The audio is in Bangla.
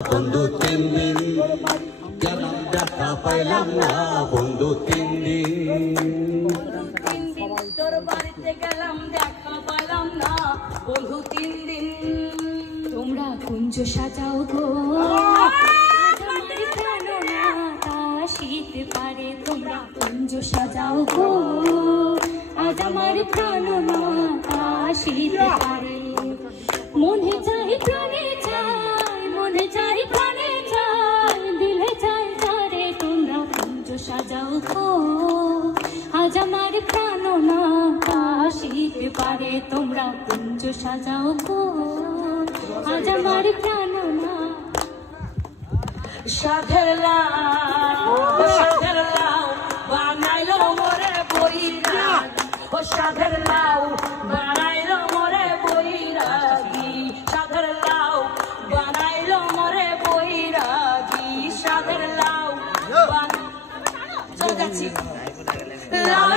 বন্ধু 3 দিন কেন দেখা পাইলাম না বন্ধু 3 দিন তোর বাড়িতে গেলাম দেখা পাইলাম না বন্ধু 3 দিন তোমরা কুঞ্জ সাজাও গো শীত পারে তোমরা কুঞ্জ সাজাও গো আজ আমার প্রাণ মাতা শীত পারে মনে চাই প্রাণে চাই মনে চাই প্রাণে চাই দিলে চাই তারে তোমরা কুঞ্জ সাজাও গো আজ আমার প্রাণ মাতা শীত পারে তোমরা কুঞ্জ সাজাও গো আজ আমার প্রাণ মা সাধের লাউ বানাইলো মোরে বইরাগ ও সাধের লাউ বানাইলো মোরে বইরাগি সাধের লাউ বানাইলো মোরে বইরাগি সাধের লাউ চল যাচ্ছি লাউ